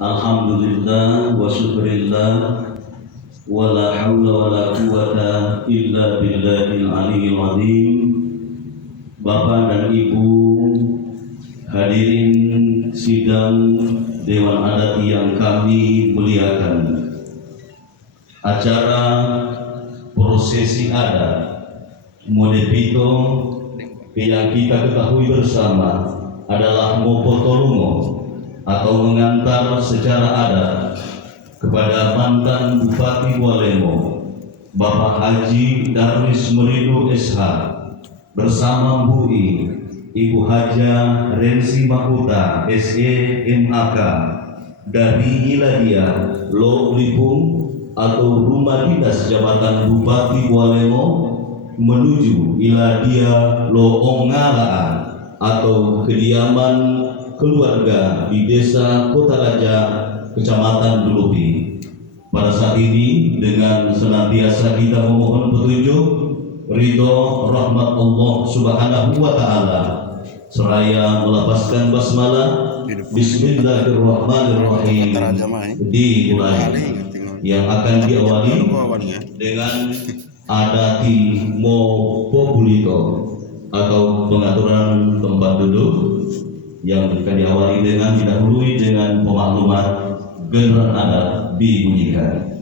Alhamdulillah wa syukurillah wa la hawla wa la quwata illa billahil aliyyil azim. Bapak dan Ibu hadirin sidang Dewan Adat yang kami muliakan, acara prosesi adat Modepito yang kita ketahui bersama adalah Mopotolungo atau mengantar secara adat kepada mantan Bupati Bualemo Bapak Haji Darwis Merido SH bersama Mbui Ibu Haja Rensi Makuta SE MAK dari Iladia Lo Lipung atau Rumah Dinas Jabatan Bupati Bualemo menuju Iladia Lo Ongalaan atau kediaman keluarga di Desa Kota Raja, Kecamatan Dulupi. Pada saat ini dengan senantiasa kita memohon petunjuk, ridho, rahmat Allah Subhanahu wa Ta'ala, seraya melepaskan basmalah. Bismillahirrahmanirrahim dimulai, yang akan diawali dengan adati Mopobulito atau pengaturan tempat duduk, yang akan diawali dengan didahului dengan pemakluman gelaran adat dibunyikan.